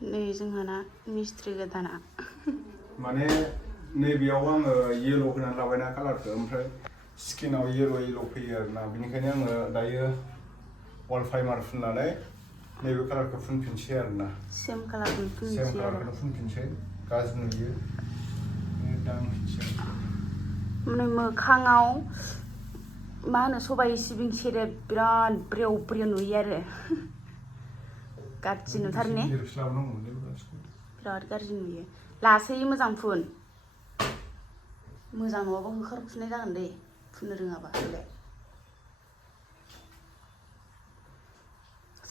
नै जोंहाना मिस्ट्रि गोदाना माने नैबेयाव आङो येल' होनानै लाबायना कालारखौ ओमफ्राय स्किनाव येल' फैयो आरोना बेनिखायनो आङो दायो वाल प्राइमार फुननानै नैबे कालारखौ फुनफिनसै आरोना सेम कालारखौनो फुनसै सेम कालारखौनो फुनफिनसै गाज्रि नुयो माने मोखाङाव मा होनो सबाइ सिबिं सेरेब बिराद ब्रेव ब्रेव नुयो आरो गाज्रि नुथारो ने बिराद गाज्रि नुयो लासै मोजां फुन मोजां नङाबा होखारफिननाय जागोन दे फुननो रोङाबा हले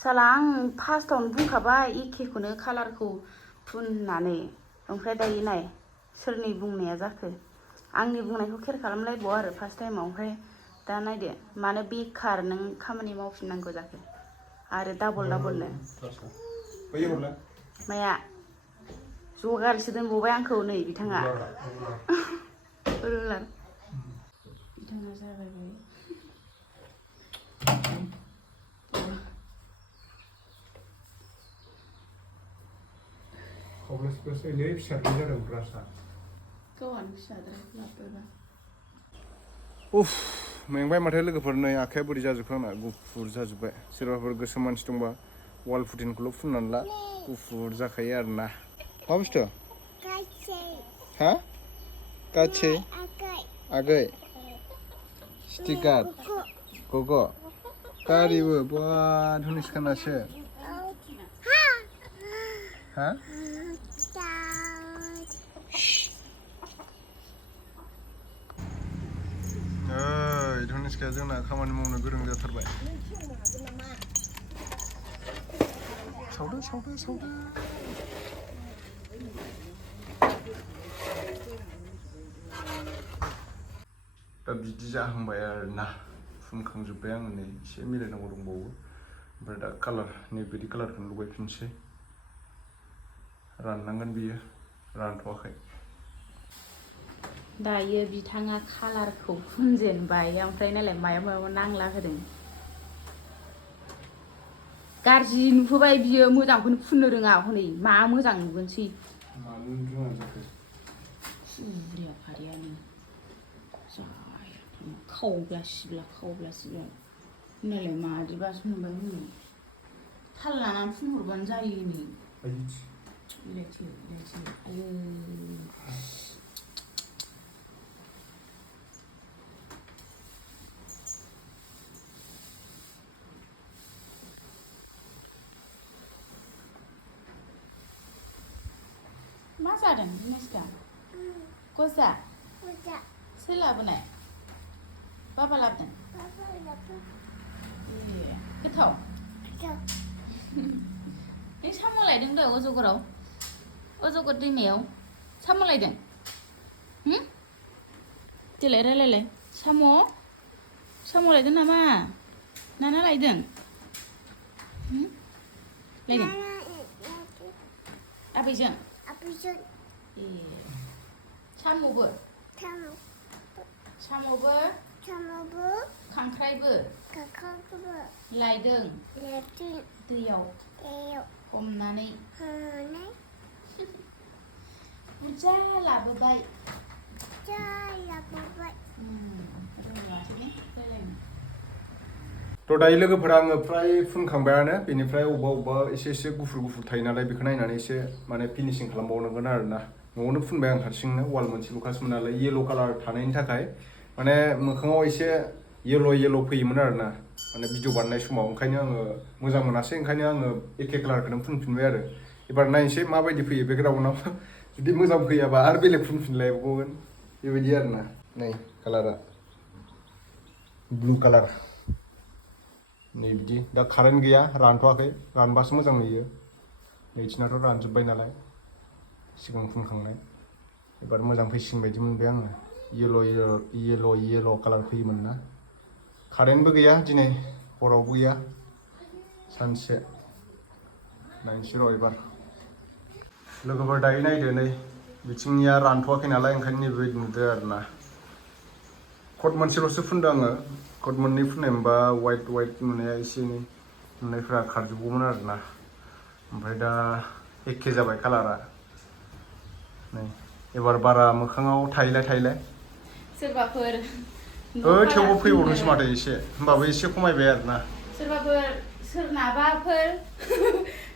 साला आं फार्स्टआवनो बुंखाबाय एखेखौनो कालारखौ फुननानै ओमफ्राय दायो नाय सोरनि बुंनाया जाखो आंनि बुंनायखौ केयार खालामलायबाव आरो फार्स्ट टाइमाव ओमफ्राय दा नायदो मानो बेखार नों खामानि मावफिननांगौ जाखो आरो डाबलनो माया जगारसो दोनबावबाय आंखौ नै बिथाङा रुलार बिथाङा जागायबाय उफ मेंबाय माथो लोगोफोर नै आखाया बोरै जाजोबखो आंना गुफुर जाजोब्बाय सोरबाफोर गोसोम मानसि दंबा वाल पुटिनखौल' फुननानै ला गुफुर जाखायो आरोना मा बुस्थु हा गासै आगै स्टिकार गग' गारिबो बा धनिसखानासो हा धनिसखाया जोंना खामानि मावनो गोरों जाथारबाय सावदो दा बिदि जाहांबाय आरोना फुनखांजोब्बाय आङो नै एसे मिलायनांगौ दंबावो ओमफ्राय दा कालार नैबायदि कालारखौनो लगायफिनसै राननांगोन बियो रानथ'वाखै दायो बिथाङा कालारखौ फुनजेनबाय ओमफ्राय नायलाय मायाव नांला होदों गाज्रि नुहोबाय बियो मोजांखौनो फुननो रोङा हनै मा मोजां नुगोनसै मानो रोङा जाखो बुरिया फारियानो खावब्ला सिब्ला नायलाय मादिबासो मोनबाय हनै थाल लानानै फुनहरबानो जायो नै इलायथो आयौ मा जादों दिनेशका गजा सोर लाबोनाय बाबा लाबोदों ए गोथाव नों साम' लायदों दा अजगर दैमायाव साम' लायदों देलाय रायलायलाय साम' लायदों नामा नाना लायदों लायदों आबैजों ए साम'बो खांख्राइबो लायदों दैयाव हमनानै बुरजा लाबोबाय थ' दायो लोगोफोरा आङो फ्राय फुनखांबायानो बेनिफ्राय अबेबा एसे गुफुर थायो नालाय बेखौ नायनानै एसे माने फिनिशिं खालामबावनांगोन आरोना न'आवनो फुनबाय आं हारसिंनो वाल मोनसे लुखासोमोन नालाय येल' कालार थानायनि थाखाय माने मोखाङाव एसे येल' फैयोमोन आरोना माने भिडिअ बानायनाय समाव ओंखायनो आङो मोजां मोनासै ओंखायनो आङो एखे कालारखौनो फुनफिनबाय आरो एबार नायनोसै माबायदि फैयो बेकग्राउन्डआव जुदि मोजां फैयाबा आरो बेलेग फुनफिनलायबावगोन बेबायदि आरोना नै कालारा ब्लु कालार नै बिदि दा कारेन्ट गैया रानथ'वाखै रानबासो मोजां नुयो नैथिनाथ' रानजोब्बाय नालाय सिगां फुनखांनाय एबार मोजां फैसिगोन बायदि मोनबाय आङो येल' कालार फैयोमोन ना कारेन्टबो गैया दिनै हरावबो गैया सानसे नायनोसै र' एबार लोगोफोर दायो नायदो नै बिथिंनिया रानथ'वाखै नालाय ओंखायनो नैबेबायदि नुदो आरोना कट मोनसेल'सो फुनदों आङो कट मोननै फुननाय मोनबा वाइट नुनाया एसे एनै नुनायफ्रा खारजोबगौमोन आरोना ओमफ्राय दा एखे जाबाय कालारा नै एबार बारा मोखाङाव थायलाय सोरबाफोर थेवबो फैबावदोंसो माथो एसे होमबाबो एसे खमायबाय आरोना सोरबाफोर सोरनाबाफोर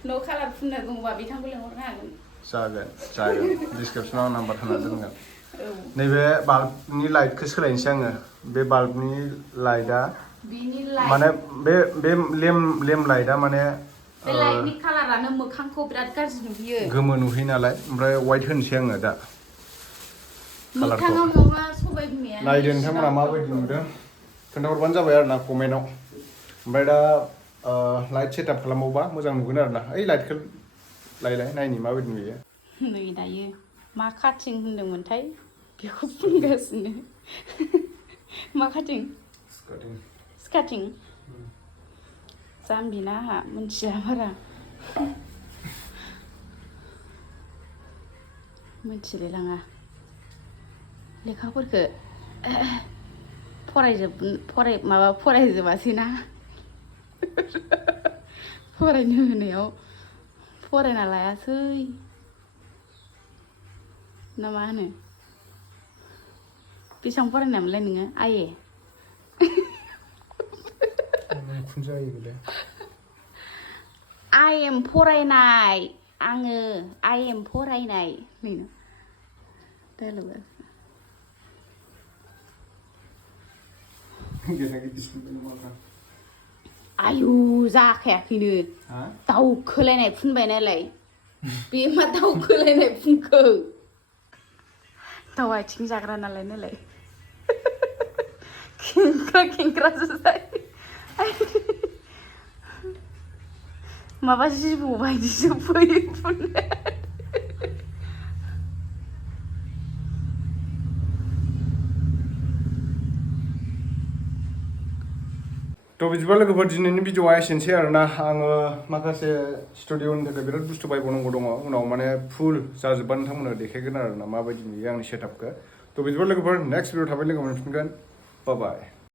न' कालार फुननो दंबा बिथांखौ लिंहरनो हागोन जागोन डिसक्रिपसनाव नाम्बार होना दोनगोन औ नैबे बाल्बनि लाइटखौ सोलायनोसै आङो बे बाल्बनि लाइटआ बिनि लाइट माने बे लेम लाइटआ माने बे लाइटनि कालारानो मोखांखौ बिराद गाज्रि नुहैयो गोमो नुहैयो नालाय ओमफ्राय वाइट होनोसै आङो दा मोखाङाव नङा सबाइ बिमाया नायदो नोंथांमोना माबायदि नुदों खोन्थाहरबानो जाबाय आरो ना कमेन्टआव ओमफ्राय दा लाइट सेटआप खालामबावबा मोजां नुगोन आरो ना ओइ लाइटखौ लायलाय नायनि माबायदि नुयो नै दायो मा काटिं होनदोंमोनथाय बेखौ फुनगासिनो मा काटिं स्कार्टिं जाम्बिना आंहा मिन्थिया बारा मिथिलायलाङा लेखाफोरखौ फरायजोबासैना फरायनो होनायाव फरायना लायासै ना मा होनो बेसेबां फरायनायमोनलाय नोङो आइए आइ एम फरायनाय आङो आइ एम फरायनाय बेनो डायलगा आयु जाखायाखैनो दाउखोलायनाय फुनबाय नालाय बे मा दाउखोलायनाय फुनखो दाउ आथिं जाग्रा नालाय खेंख्रासो जायो माबा जिबौ बायदिसो फैयो फुननो थ' बिदिबा लोगोफोर दिनैनि भिडिअआ एसेनोसै आरोना आङो माखासे स्टुडिअ'नि थाखाय बिराद बुस्थु बायबावनांगौ दङ उनाव माने फुल जाजोब्बा नोंथांमोननो देखायगोन आरोना माबायदि नुयो आंनि सेटआपखौ थ' बिदिबा लोगोफोर नेक्स्ट भिडिअ थाबै लोगो मोनफिनगोन बाय